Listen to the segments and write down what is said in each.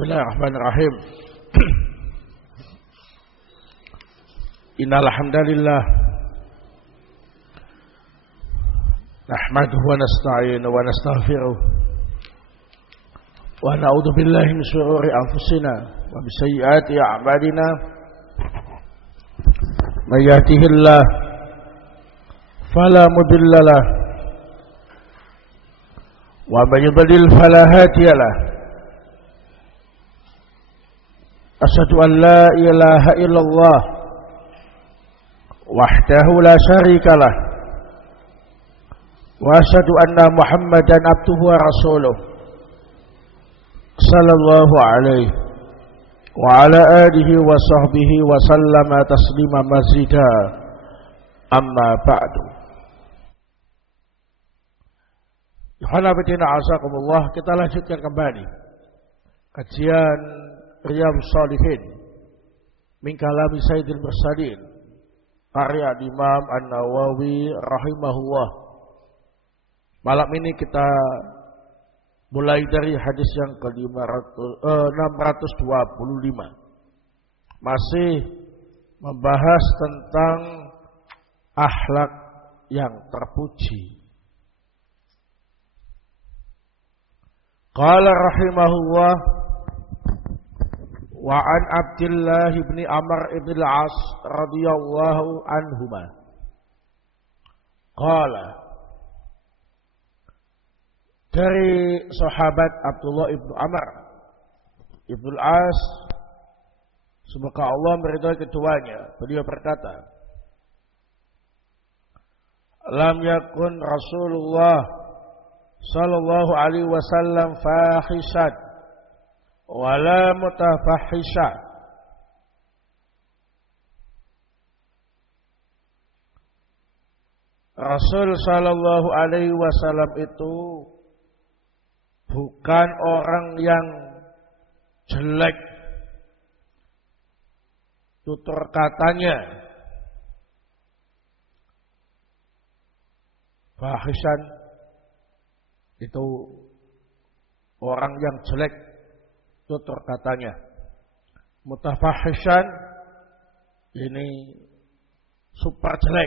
Bismillahirrahmanirrahim. Innal hamdalillah nahmaduhu wa nasta'inuhu wa nastaghfiruh wa na'udzu billahi min shururi anfusina wa min sayyiati a'malina. May yahdihillahu fala mudilla lahu wa may yudlil fala hadiya lahu. Asyhadu an la ilaha illallah wahdahu la syarika lah wa asyhadu anna Muhammadan abduhu wa rasuluh sallallahu alaihi wa ala alihi wa sahbihi wa sallama taslima mazida, amma ba'du. Hanabitina azakumullah, kita lanjutkan kembali kajian Riyadhus Shalihin min kalami Sayyidil Mursalin karya Imam An-Nawawi rahimahullah. Malam ini kita mulai dari hadis yang ke-625. Masih membahas tentang akhlak yang terpuji. Qala rahimahullah, wa an Abdullah bin Amr bin al-As radhiyallahu anhuma qala, dari sahabat Abdullah ibnu Amr ibnu al-As, semoga Allah meridhai keduanya, beliau berkata, lam yakun Rasulullah sallallahu alaihi wasallam fahishan wala mutafahisha. Rasul sallallahu alaihi wasallam itu bukan orang yang jelek tutur katanya. Fahishan itu orang yang jelek tutur katanya. Mutafahishan ini super jelek.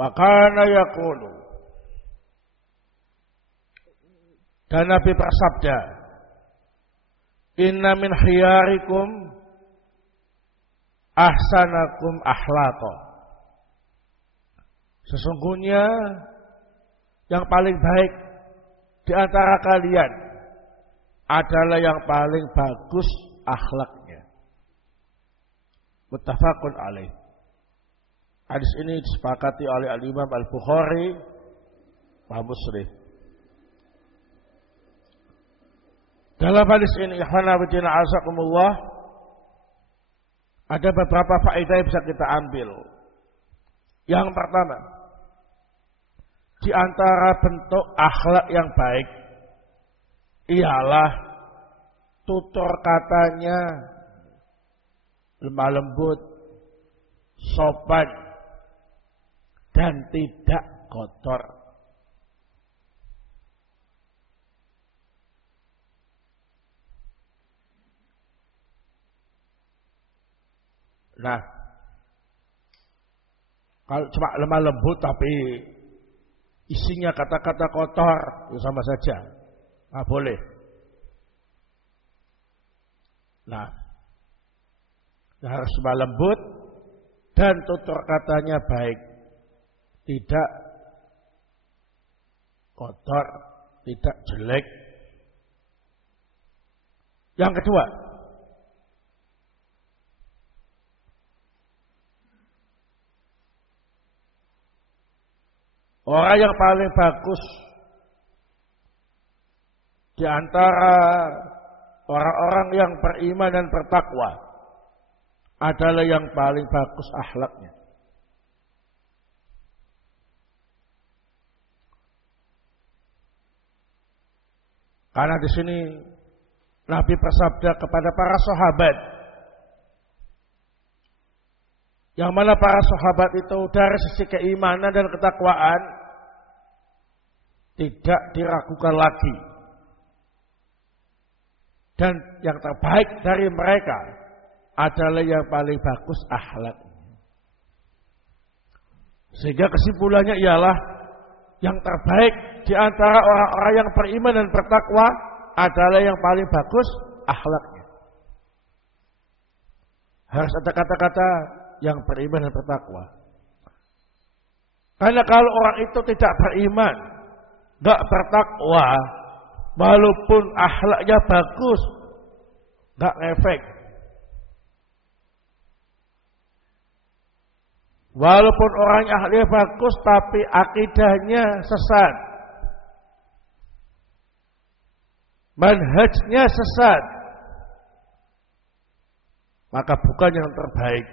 Wa kana yaqulu, dan Nabi bersabda, inna min khiyarikum ahsanakum akhlaqa. Sesungguhnya yang paling baik di antara kalian adalah yang paling bagus akhlaknya. Muttafaqun alaih. Hadis ini disepakati oleh Al-Imam Al-Bukhari wa Muslim. Dalam hadis ini, ikhwana fillah azakumullah, ada beberapa faedah yang bisa kita ambil. Yang pertama, di antara bentuk akhlak yang baik ialah tutur katanya lemah lembut, sopan, dan tidak kotor. Nah, kalau cuma lemah lembut tapi isinya kata-kata kotor, itu sama saja, nggak boleh. Nah, harus lemah lembut dan tutur katanya baik, tidak kotor, tidak jelek. Yang kedua, orang yang paling bagus di antara orang-orang yang beriman dan bertakwa adalah yang paling bagus akhlaknya. Karena di sini Nabi bersabda kepada para sahabat, yang mana para sahabat itu dari sisi keimanan dan ketakwaan tidak diragukan lagi. Dan yang terbaik dari mereka adalah yang paling bagus akhlak. Sehingga kesimpulannya ialah yang terbaik di antara orang-orang yang beriman dan bertakwa adalah yang paling bagus akhlaknya. Harus ada kata-kata yang beriman dan bertakwa. Karena kalau orang itu tidak beriman, gak bertakwa, walaupun akhlaknya bagus, gak ngefek. Walaupun orangnya akhlaknya bagus, tapi akidahnya sesat, manhajnya sesat, maka bukan yang terbaik.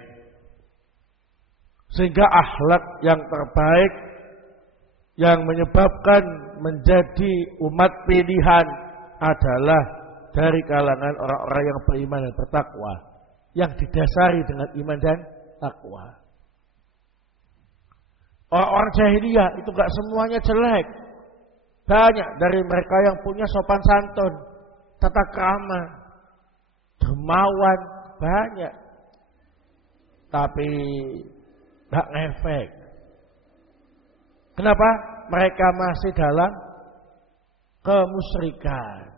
Sehingga akhlak yang terbaik yang menyebabkan menjadi umat pilihan adalah dari kalangan orang-orang yang beriman dan bertakwa, yang didasari dengan iman dan takwa. Orang-orang jahiliyah itu gak semuanya jelek. Banyak dari mereka yang punya sopan santun, tata krama, dermawan, banyak. Tapi gak ngefek. Kenapa? Mereka masih dalam kemusyrikan.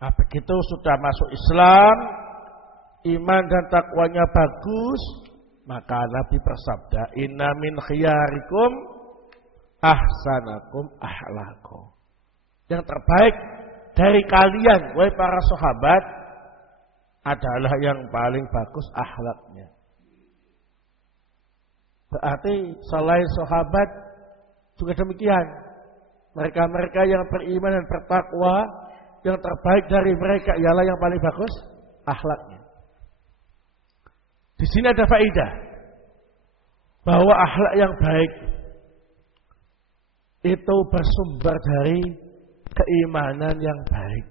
Nah, begitu sudah masuk Islam, iman dan takwanya bagus, maka Nabi bersabda, inna min khiyarikum ahsanakum ahlaqo. Yang terbaik dari kalian, wahai para sahabat, adalah yang paling bagus akhlaknya. Berarti selain sahabat juga demikian. Mereka-mereka yang beriman dan bertakwa, yang terbaik dari mereka ialah yang paling bagus akhlaknya. Di sini ada faedah bahwa akhlak yang baik itu bersumber dari keimanan yang baik.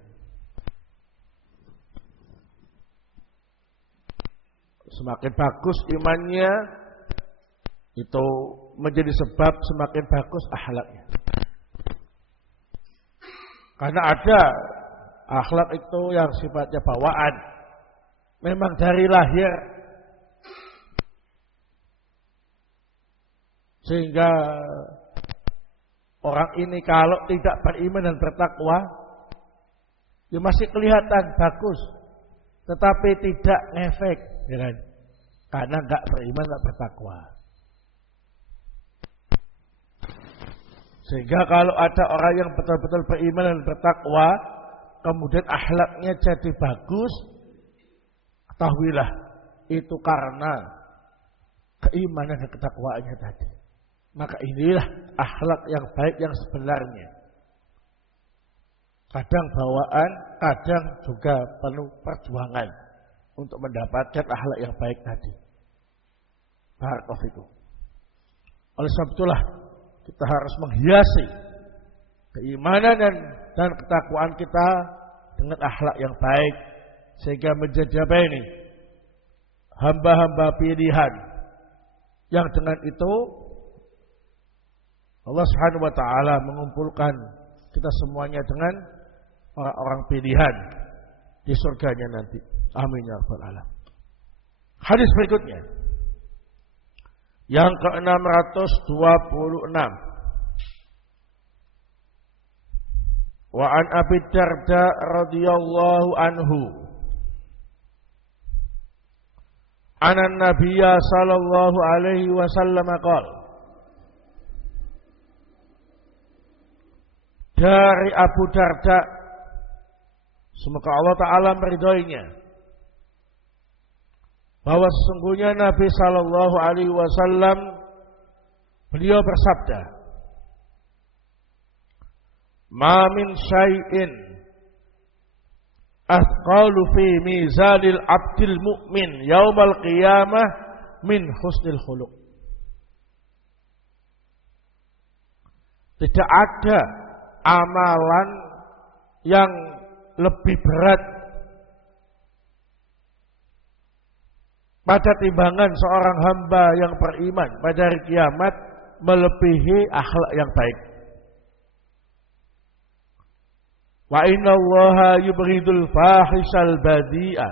Semakin bagus imannya, itu menjadi sebab semakin bagus akhlaknya. Karena ada akhlak itu yang sifatnya bawaan, memang dari lahir, sehingga orang ini kalau tidak beriman dan bertakwa, ya masih kelihatan bagus, tetapi tidak ngefek, ya kan? Karena nggak beriman, nggak bertakwa. Sehingga kalau ada orang yang betul-betul beriman dan bertakwa, kemudian akhlaknya jadi bagus, ketahuilah itu karena keimanan dan ketakwaannya tadi. Maka inilah akhlak yang baik yang sebenarnya. Kadang bawaan, kadang juga penuh perjuangan untuk mendapatkan akhlak yang baik tadi. Barakallahu fikum. Oleh sebab itulah kita harus menghiasi keimanan dan ketakwaan kita dengan akhlak yang baik, sehingga menjadi apa ini? Hamba-hamba pilihan yang dengan itu Allah Subhanahu wa taala mengumpulkan kita semuanya dengan orang-orang pilihan di surganya nanti. Amin ya rabbal alamin. Hadis berikutnya yang ke-626. Wa an Abi Darda radhiyallahu anhu anna Nabiyya sallallahu alaihi wasallam qala, dari Abu Darda, semoga Allah Ta'ala meridhoinya, bahwa sesungguhnya Nabi Sallallahu Alaihi Wasallam beliau bersabda, "Ma min syai'in athqalu fi mizanil abdil mu'min yaumal qiyamah min husnil khuluq." Tidak ada amalan yang lebih berat pada timbangan seorang hamba yang beriman pada hari kiamat melebihi akhlak yang baik. Wa inna Allaha yubghidul fahisal badi'a.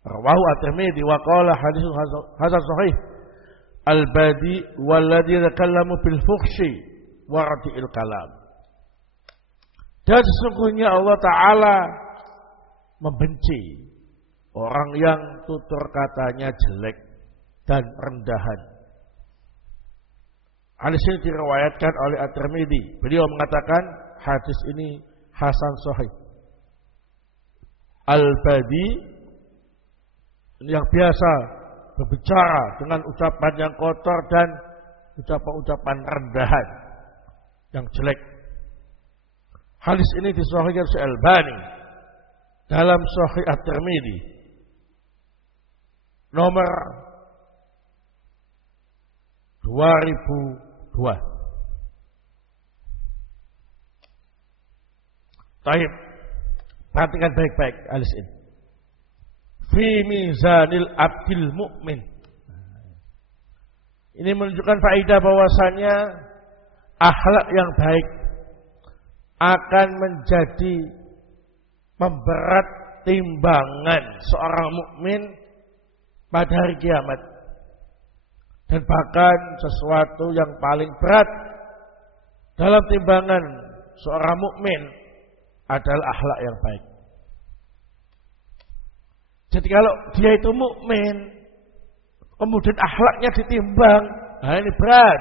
Rawahu at-Tirmidzi wa qala haditsun hasan sahih. Al-badi walladzi yatakallamu bil fuhshi wa radi'il kalam. Dan sesungguhnya Allah Ta'ala membenci orang yang tutur katanya jelek dan rendahan. Hadis ini diriwayatkan oleh At-Tirmidzi. Beliau mengatakan hadis ini hasan sahih. Al-badi yang biasa berbicara dengan ucapan yang kotor dan ucapan-ucapan rendahan yang jelek. Hadis ini disahihkan oleh Al-Albani dalam Sahih At-Tirmidzi nomor 2002. Baik, perhatikan baik-baik hadis ini. Fi mizanil abdil mu'min. Ini menunjukkan faedah bahwasanya akhlak yang baik akan menjadi memberat timbangan seorang mukmin pada hari kiamat. Dan bahkan sesuatu yang paling berat dalam timbangan seorang mukmin adalah akhlak yang baik. Jadi kalau dia itu mukmin, kemudian akhlaknya ditimbang, nah ini berat.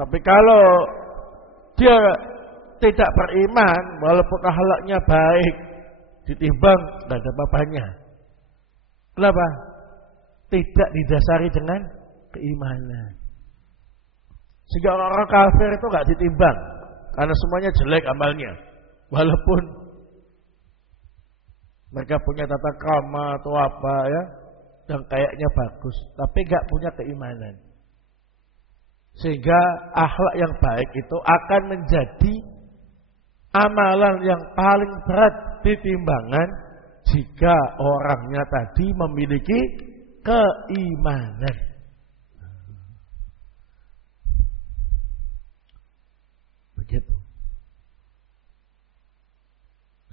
Tapi kalau dia tidak beriman, walaupun akhlaknya baik, ditimbang, tidak ada apa-apanya. Kenapa? Tidak didasari dengan keimanan. Sehingga orang-orang kafir itu nggak ditimbang, karena semuanya jelek amalnya. Walaupun mereka punya tata krama atau apa ya, yang kayaknya bagus, tapi nggak punya keimanan. Sehingga akhlak yang baik itu akan menjadi amalan yang paling berat di timbangan jika orangnya tadi memiliki keimanan. Begitu.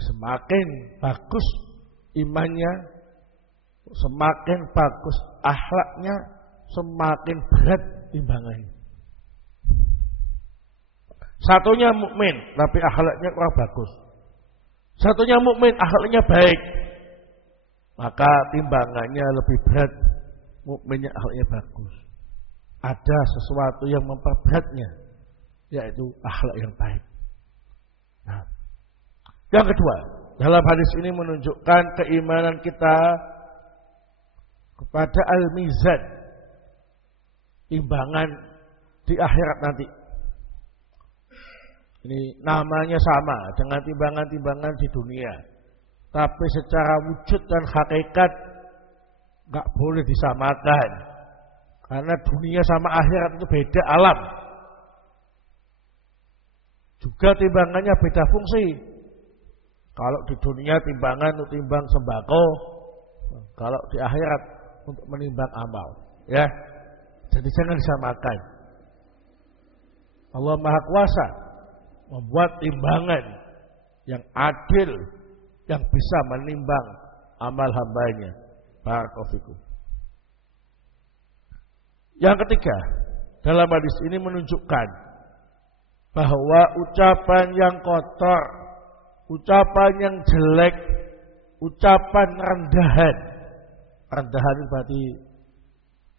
Semakin bagus imannya, semakin bagus akhlaknya, semakin berat timbangannya. Satunya mukmin tapi akhlaknya kurang bagus. Satunya mukmin akhlaknya baik, maka timbangannya lebih berat. Mukminnya akhlaknya bagus. Ada sesuatu yang memperberatnya, yaitu akhlak yang baik. Nah, yang kedua, dalam hadis ini menunjukkan keimanan kita kepada al-mizan, timbangan di akhirat nanti. Ini namanya sama dengan timbangan-timbangan di dunia, tapi secara wujud dan hakikat nggak boleh disamakan, karena dunia sama akhirat itu beda alam. Juga timbangannya beda fungsi. Kalau di dunia timbangan untuk timbang sembako, kalau di akhirat untuk menimbang amal, ya. Jadi jangan disamakan. Allah Maha Kuasa membuat timbangan yang adil, yang bisa menimbang amal hambanya. Barakallahu fikum. Yang ketiga, dalam hadis ini menunjukkan bahwa ucapan yang kotor, ucapan yang jelek, ucapan rendahan itu berarti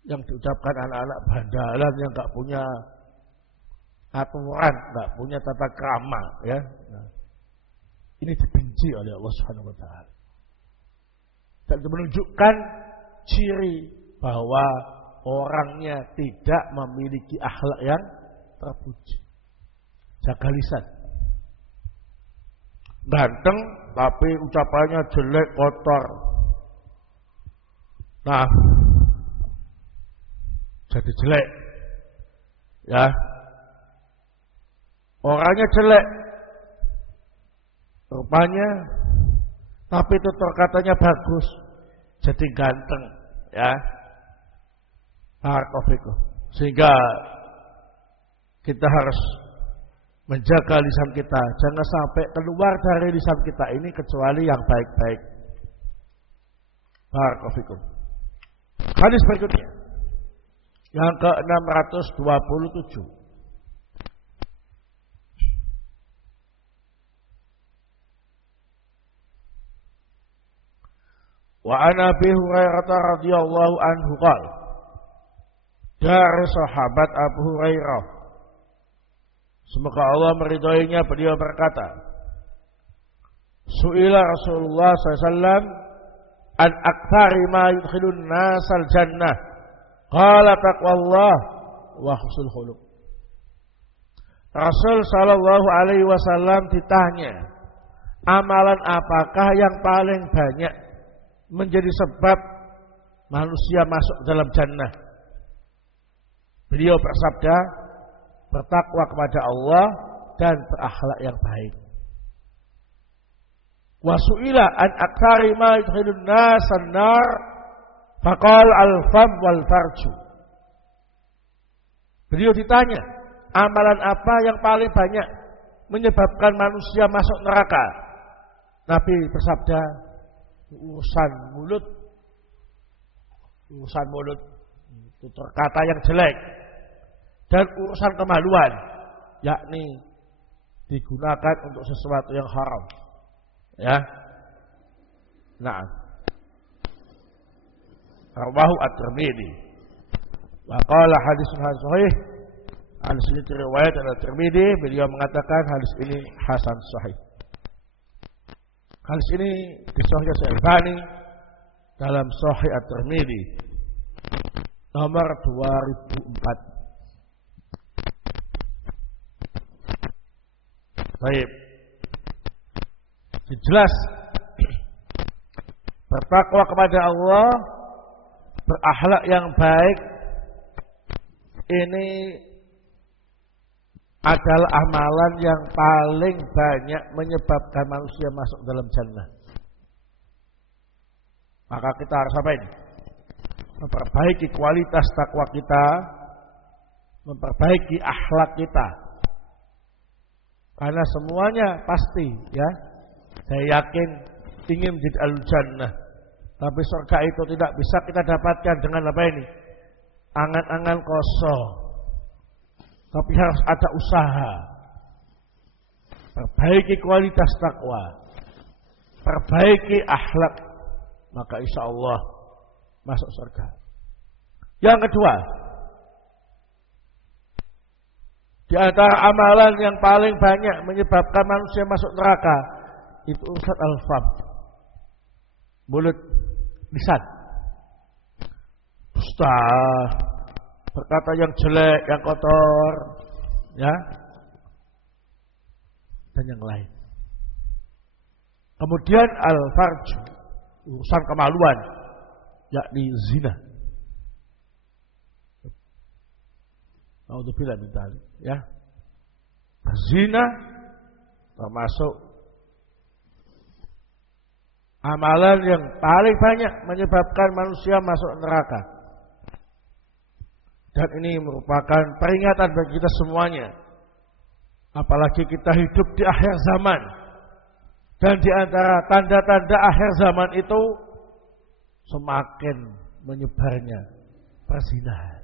yang diucapkan anak-anak bandalan yang enggak punya aturan, enggak punya tata krama, ya. Nah, ini dibenci oleh Allah Subhanahu wa taala. Dan itu menunjukkan ciri bahwa orangnya tidak memiliki akhlak yang terpuji. Jaga lisan. Ganteng tapi ucapannya jelek, kotor. Nah, jadi jelek. Ya. Orangnya jelek. Rupanya, tapi tutur katanya bagus. Jadi ganteng, ya. Barakallahu. Sehingga kita harus menjaga lisan kita, jangan sampai keluar dari lisan kita ini kecuali yang baik-baik. Barakallahu. Hadis berikutnya yang ke-627. Wa an Abi Hurairah radhiyallahu anhu qala, dari sahabat Abu Hurairah, semoga Allah meridhoinya, beliau berkata, Su'ila Rasulullah SAW an aktsari ma yudkhilun nasal jannah, qala taqwallah wa husnul khuluq. Rasul sallallahu alaihi wasallam ditanya, amalan apakah yang paling banyak menjadi sebab manusia masuk dalam jannah? Beliau bersabda, bertakwa kepada Allah dan berakhlak yang baik. Wa su'ila an aktsari ma yudkhilun nasan nar, faqala al-fam wal farju. Beliau ditanya, amalan apa yang paling banyak menyebabkan manusia masuk neraka? Nabi bersabda, urusan mulut. Urusan mulut, tutur kata yang jelek, dan urusan kemaluan, yakni digunakan untuk sesuatu yang haram. Ya. Nah, rawahu at-Tirmidzi. Wa qala hadisun sahih. Hadis ini riwayat at-Tirmidzi, beliau mengatakan hadis ini hasan sahih. Hadis ini disahihkan Al-Albani dalam Sahih At-Tirmidzi nomor 2004. Baik. Jelas bertakwa kepada Allah, berakhlak yang baik ini adalah amalan yang paling banyak menyebabkan manusia masuk dalam jannah. Maka kita harus apa ini? Memperbaiki kualitas takwa kita, memperbaiki akhlak kita. Karena semuanya pasti, ya, saya yakin ingin menjadi al-jannah. Tapi surga itu tidak bisa kita dapatkan dengan apa ini? Angan-angan kosong. Tapi harus ada usaha. Perbaiki kualitas takwa, perbaiki akhlak, maka insya Allah masuk surga. Yang kedua, di antara amalan yang paling banyak menyebabkan manusia masuk neraka itu urusan al-fam, mulut, lisan. Dusta, berkata yang jelek, yang kotor, ya, dan yang lain. Kemudian al-farj, urusan kemaluan, yakni zina. Naudzubillah min dzalik, ya. Zina termasuk amalan yang paling banyak menyebabkan manusia masuk neraka. Dan ini merupakan peringatan bagi kita semuanya. Apalagi kita hidup di akhir zaman. Dan di antara tanda-tanda akhir zaman itu semakin menyebarnya perzinahan.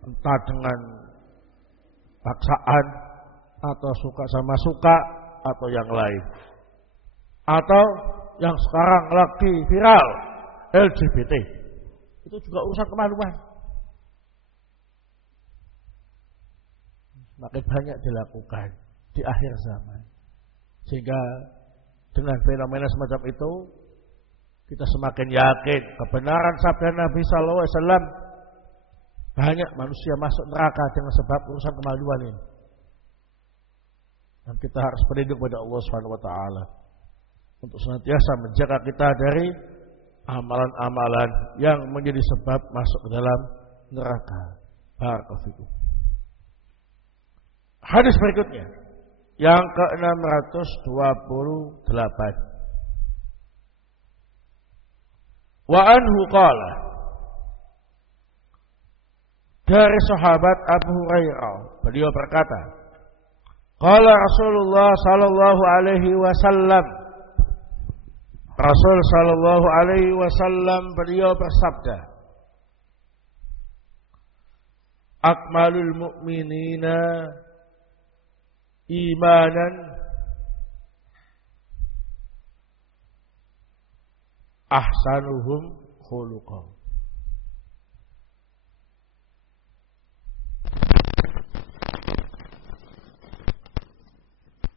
Entah dengan paksaan atau suka sama suka atau yang lain. Atau yang sekarang lagi viral, LGBT. Itu juga urusan kemaluan. Makin banyak dilakukan di akhir zaman. Sehingga dengan fenomena semacam itu kita semakin yakin kebenaran sabda Nabi sallallahu alaihi wasallam, banyak manusia masuk neraka dengan sebab urusan kemaluan ini. Dan kita harus berlindung pada Allah Subhanahu wa taala untuk senantiasa menjaga kita dari amalan-amalan yang menjadi sebab masuk ke dalam neraka. Barakallahu fikum. Hadis berikutnya yang ke-628. Wa anhu qala, dari sahabat Abu Hurairah, beliau berkata, qala Rasulullah sallallahu alaihi wasallam, Rasul sallallahu alaihi wasallam beliau bersabda, akmalul mu'minina imanan ahsanuhum khuluqan.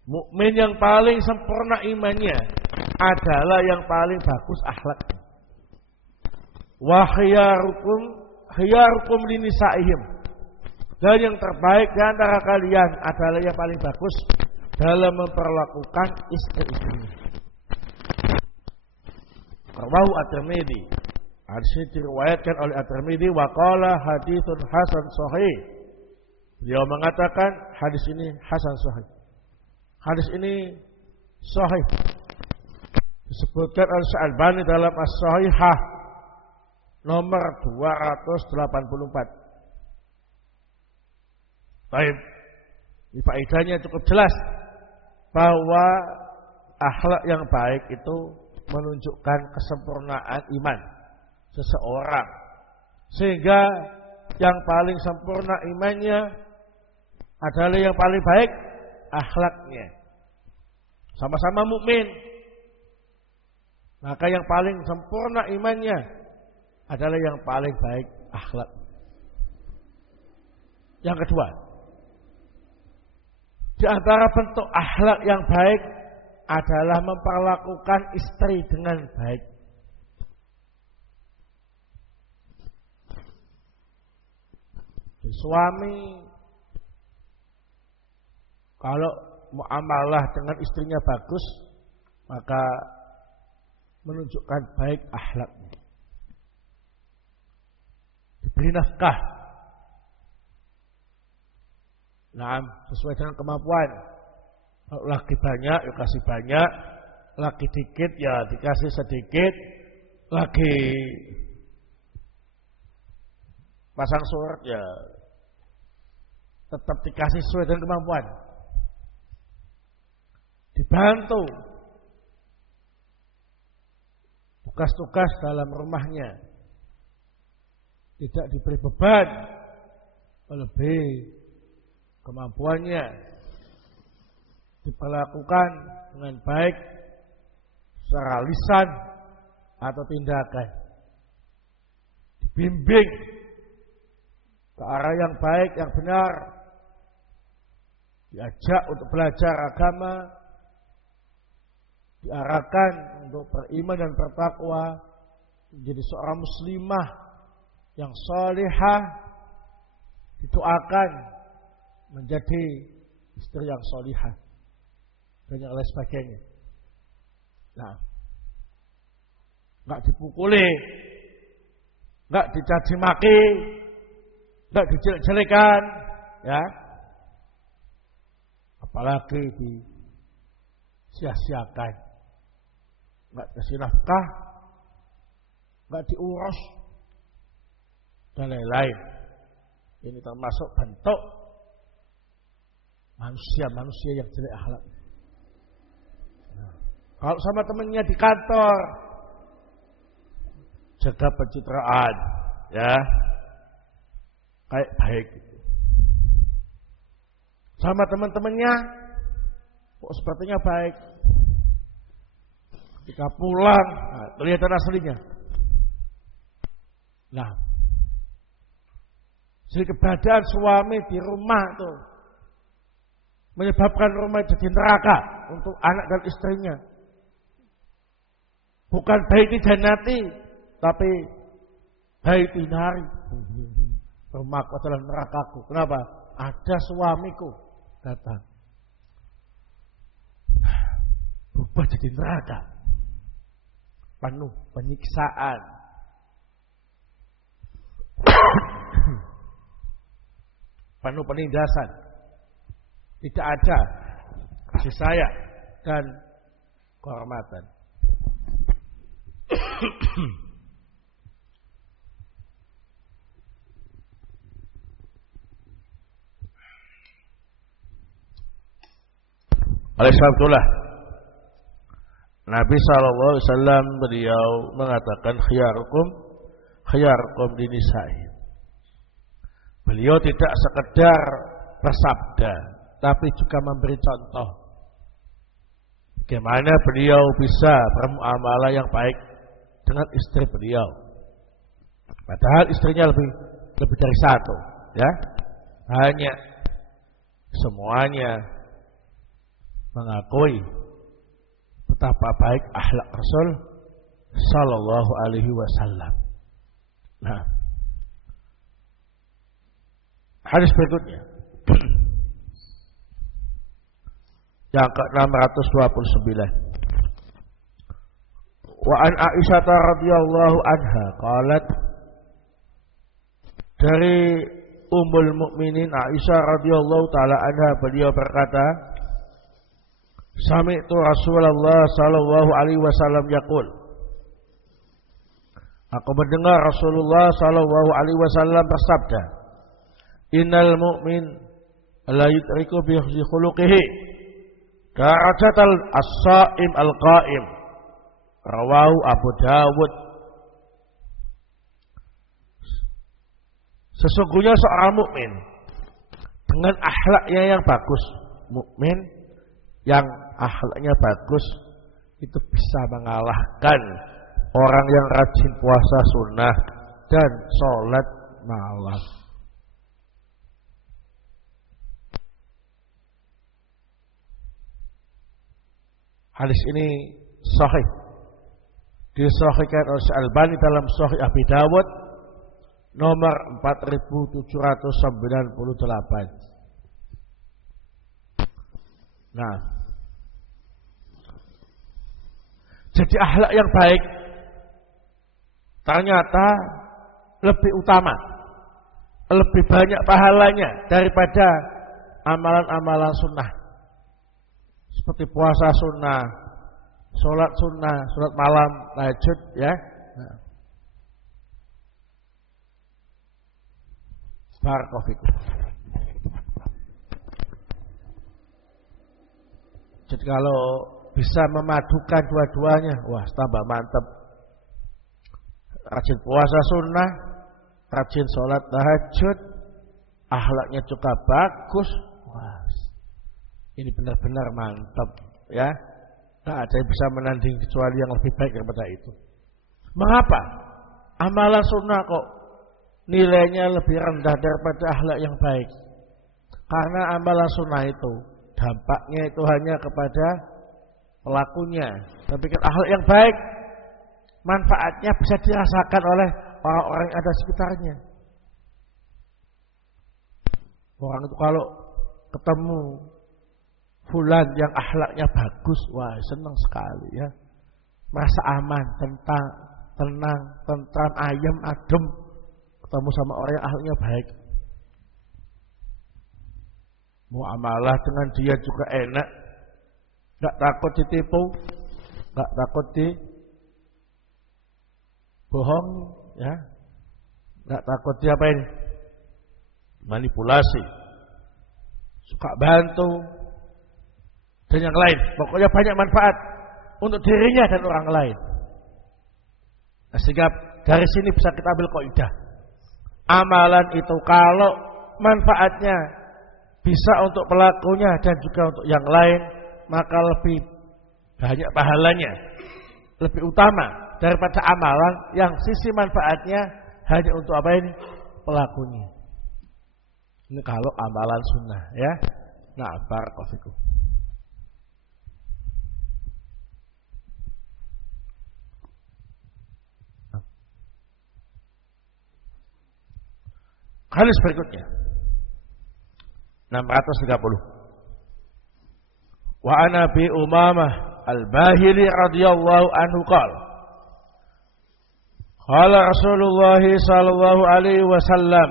Mukmin yang paling sempurna imannya adalah yang paling bagus akhlaknya. Wa khiyarukum linisaihim. Dan yang terbaik di antara kalian adalah yang paling bagus dalam memperlakukan istri-istrinya. Rawahu At-Tirmidzi. Hadis ini diriwayatkan oleh At-Tirmidzi wa qala haditsun hasan sahih. Beliau mengatakan hadis ini hasan sahih. Hadis ini sahih. Disebutkan oleh Syalbani dalam As-Sahihah nomor 284. Baik. Ini faedahnya cukup jelas bahwa akhlak yang baik itu menunjukkan kesempurnaan iman seseorang. Sehingga yang paling sempurna imannya adalah yang paling baik akhlaknya. Sama-sama mukmin. Maka yang paling sempurna imannya adalah yang paling baik akhlak. Yang kedua, di antara bentuk akhlak yang baik adalah memperlakukan istri dengan baik. Suami kalau muamalah dengan istrinya bagus, maka menunjukkan baik akhlaknya. Diberi nafkah, nah, sesuai dengan kemampuan. Kalau laki banyak, ya kasih banyak. Laki dikit, ya dikasih sedikit. Laki pasang surut, ya tetap dikasih sesuai dengan kemampuan. Dibantu tugas-tugas dalam rumahnya, tidak diberi beban melebihi kemampuannya, diperlakukan dengan baik secara lisan atau tindakan, dibimbing ke arah yang baik, yang benar, diajak untuk belajar agama, diarahkan untuk beriman dan bertakwa, menjadi seorang muslimah yang salihah, didoakan menjadi istri yang salihah dan yang lain sebagainya. Nah, nggak dipukuli, nggak dicaci maki, nggak dijelek-jelekan, ya, apalagi disia-siakan, nggak kasih nafkah, nggak diurus dan lain-lain. Ini termasuk bentuk manusia yang jelek akhlak. Nah, kalau sama temannya di kantor, jaga pencitraan, ya, kayak baik gitu. Sama teman-temannya kok sepertinya baik. Ketika pulang, nah, kelihatan aslinya. Nah, jadi keberadaan suami di rumah itu menyebabkan rumah jadi neraka untuk anak dan istrinya. Bukan baiti jannati, tapi baiti nari. Rumahku adalah nerakaku. Kenapa? Ada suamiku datang. Berubah jadi neraka. Penuh penyiksaan. Penuh penindasan. Tidak ada kasih sayang dan kehormatan. Oleh sebab itulah Nabi SAW beliau mengatakan khiyarukum dinisa'i. Beliau tidak sekedar bersabda, tapi juga memberi contoh bagaimana beliau bisa bermuamalah yang baik dengan istri beliau. Padahal istrinya lebih dari satu, ya. Hanya semuanya mengakui betapa baik akhlak Rasul sallallahu alaihi wasallam. Nah, hadis berikutnya yang ke-629. Wa an Aisyah radhiyallahu anha qalat, dari Ummul Mukminin Aisyah radhiyallahu taala anha, beliau berkata, sami'tu Rasulullah sallallahu alaihi wasallam yaqul, aku mendengar Rasulullah sallallahu alaihi wasallam bersabda, innal mu'min la yudriku bi khuluqihi darajatal as-sha'im al-qa'im, rawahu Abu Dawud. Sesungguhnya seorang mukmin dengan akhlaknya yang bagus, mukmin yang akhlaknya bagus itu bisa mengalahkan orang yang rajin puasa sunnah dan sholat malam. Hadis ini sahih, disahihkan oleh Al-Albani dalam Sahih Abi Dawud nomor 4798. Nah, jadi akhlak yang baik ternyata lebih utama, lebih banyak pahalanya daripada amalan-amalan sunnah seperti puasa sunnah, sholat sunnah, sholat malam, tahajud, ya. Nah. Barakallahu. Jadi kalau bisa memadukan dua-duanya, wah tambah mantap. Rajin puasa sunnah, rajin sholat tahajud, akhlaknya juga bagus. Wah, ini benar-benar mantap, ya. Tak ada yang bisa menanding kecuali yang lebih baik daripada itu. Mengapa? Amalan sunnah kok nilainya lebih rendah daripada akhlak yang baik? Karena amalan sunnah itu dampaknya itu hanya kepada pelakunya, tapi kan akhlak yang baik manfaatnya bisa dirasakan oleh orang-orang yang ada sekitarnya. Orang itu kalau ketemu fulan yang akhlaknya bagus, wah senang sekali, ya. Merasa aman, tenang, tentram, ayem, adem ketemu sama orang yang akhlaknya baik. Muamalah dengan dia juga enak, gak takut ditipu, gak takut dibohong, ya, gak takut diapain, manipulasi, suka bantu dan yang lain. Pokoknya banyak manfaat untuk dirinya dan orang lain. Nah, sehingga dari sini bisa kita ambil kaidah, amalan itu kalau manfaatnya bisa untuk pelakunya dan juga untuk yang lain, maka lebih banyak pahalanya, lebih utama daripada amalan yang sisi manfaatnya hanya untuk apa ini? Pelakunya. Ini kalau amalan sunnah, ya. Nah, barakallahu fikum. Hadis berikutnya 630. Wa ana bi Umamah Al-Bahili radhiyallahu anhu qala Rasulullah sallallahu alaihi wasallam,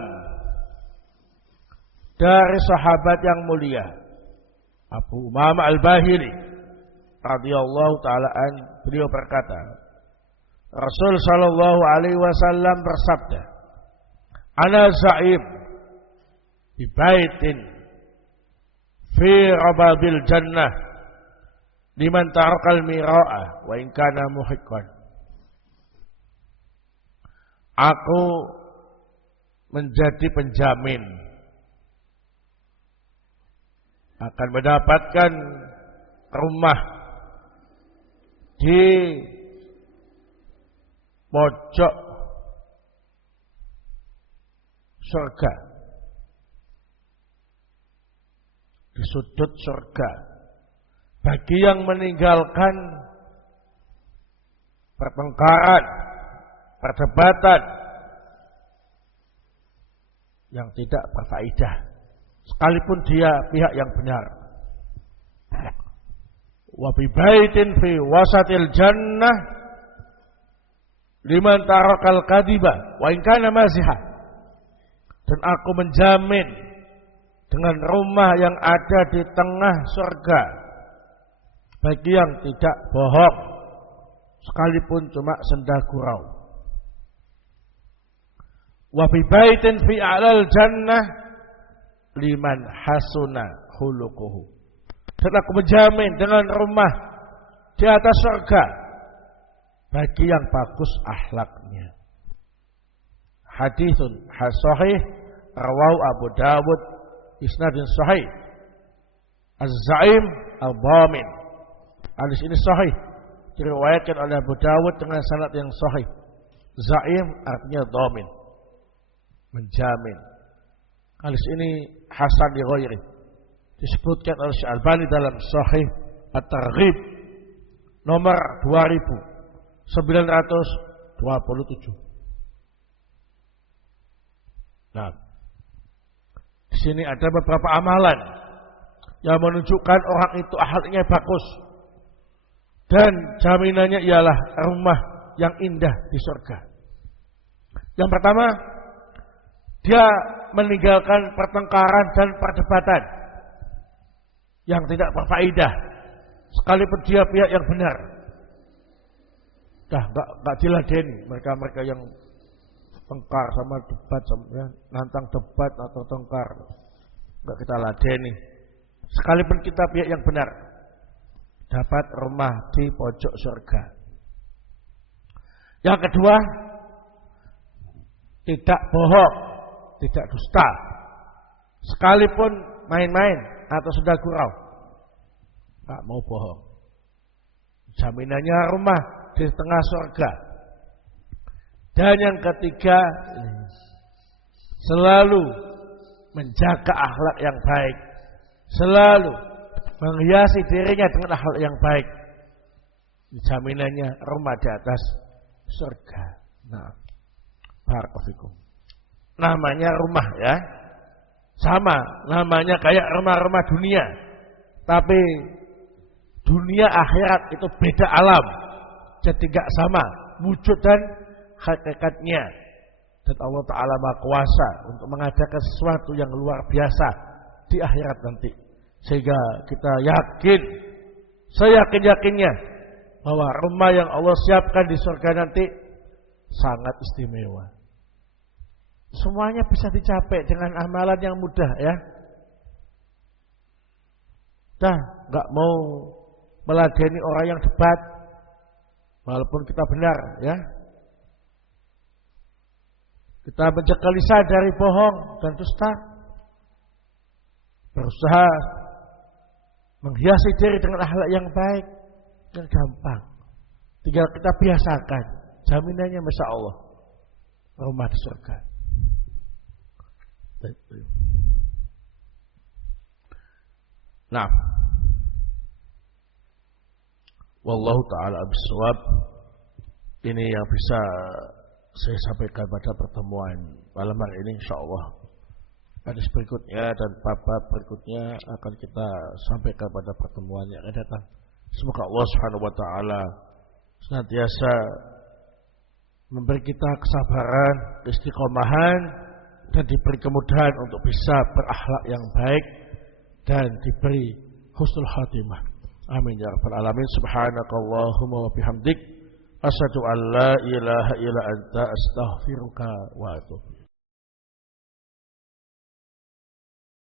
dari sahabat yang mulia Abu Umamah Al-Bahili radhiyallahu taala an, beliau berkata, Rasul sallallahu alaihi wasallam bersabda, ana za'im bi baitin fi rababil jannah liman tarakal mira'a wa in kana muhiqqan. Aku menjadi penjamin akan mendapatkan rumah di pojok surga, di sudut surga, bagi yang meninggalkan pertengkaran, perdebatan yang tidak berfaedah, sekalipun dia pihak yang benar. Wa bi baitin fi wasatil jannah liman tarakal kadiba wa in kana maziha. Dan aku menjamin dengan rumah yang ada di tengah surga bagi yang tidak bohong, sekalipun cuma senda gurau. Wa bi baitin fi a'lal jannah liman hasuna khuluquhu. Dan aku menjamin dengan rumah di atas surga bagi yang bagus akhlaknya. Haditsun sahih rawahu Abu Dawud isnadin sahih. Az-Za'im al-Dhamin. Hadis ini sahih, diriwayatkan oleh Abu Dawud dengan sanad yang sahih. Za'im artinya dhamin, menjamin. Hadis ini hasan li ghairi. Disebutkan oleh Syalbani dalam Sahih At-Targhib nomor 2927. Nah, di sini ada beberapa amalan yang menunjukkan orang itu akhlaknya bagus dan jaminannya ialah rumah yang indah di surga. Yang pertama, dia meninggalkan pertengkaran dan perdebatan yang tidak berfaedah, sekalipun dia pihak yang benar. Dah enggak diladeni mereka yang tengkar sama debat, ya, nantang debat atau tengkar, enggak kita ladeni. Sekalipun kita pihak yang benar, dapat rumah di pojok surga. Yang kedua, tidak bohong, tidak dusta, sekalipun main-main atau sudah gurau, tak mau bohong. Jaminannya rumah di tengah surga. Dan yang ketiga, selalu menjaga akhlak yang baik, selalu menghiasi dirinya dengan akhlak yang baik. Jaminannya rumah di atas surga. Nah, barakallahu. Namanya rumah, ya, sama namanya kayak rumah-rumah dunia, tapi dunia akhirat itu beda alam, jadi gak sama wujud dan hakikatnya. Dan Allah Ta'ala Maha Kuasa untuk mengadakan sesuatu yang luar biasa di akhirat nanti, sehingga kita yakin, seyakin-yakinnya bahwa rumah yang Allah siapkan di surga nanti sangat istimewa. Semuanya bisa dicapai dengan amalan yang mudah, ya. Dah, enggak mau meladeni orang yang debat, walaupun kita benar, ya. Kita menjaga lisan dari bohong dan dusta. Berusaha menghiasi diri dengan akhlak yang baik dan gampang. Tinggal kita biasakan, jaminannya Masya Allah rumah di surga. Nah, wallahu ta'ala bishawab. Ini yang bisa saya sampaikan pada pertemuan malam hari ini, insyaallah. Hadis berikutnya dan bab berikutnya akan kita sampaikan pada pertemuan yang akan datang. Semoga Allah Subhanahu wa taala senantiasa memberi kita kesabaran, istiqomahan, dan diberi kemudahan untuk bisa berakhlak yang baik dan diberi husnul khatimah. Amin ya rabbal alamin. Subhanakallahumma wa bihamdik, asyhadu an la ilaha illa anta, astaghfiruka wa atubu.